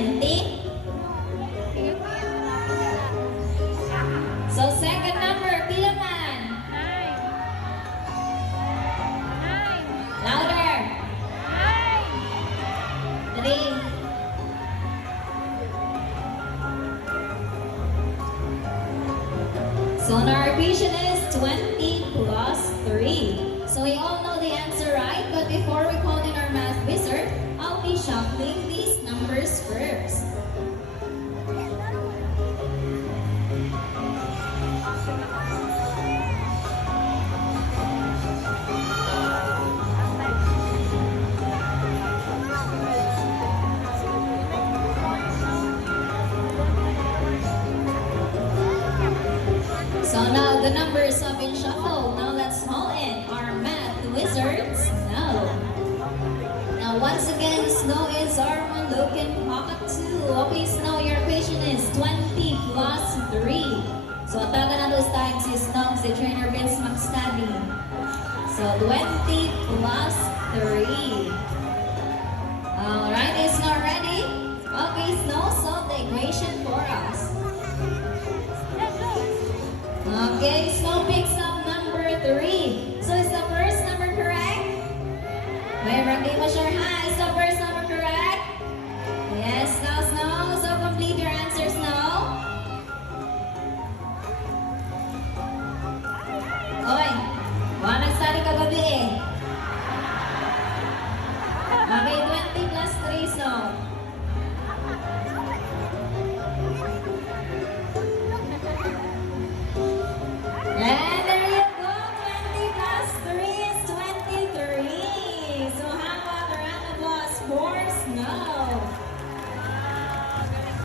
20? So second number, pila man? 9. Louder. 3. So our equation is 20 plus 3. So we all know the answer, right? But before we call in our math wizard, I'll be shuffling these numbers first. So now the numbers have been shuffled. Now let's call in our math wizards. Now once again, Snow is our looking pocket 2. Okay, Snow, your equation is 20 plus 3. So taga na those times si Snow, si Trainer Vince mag-study. So 20 plus 3. Alright, is Snow ready? Okay, Snow, solve the equation for us.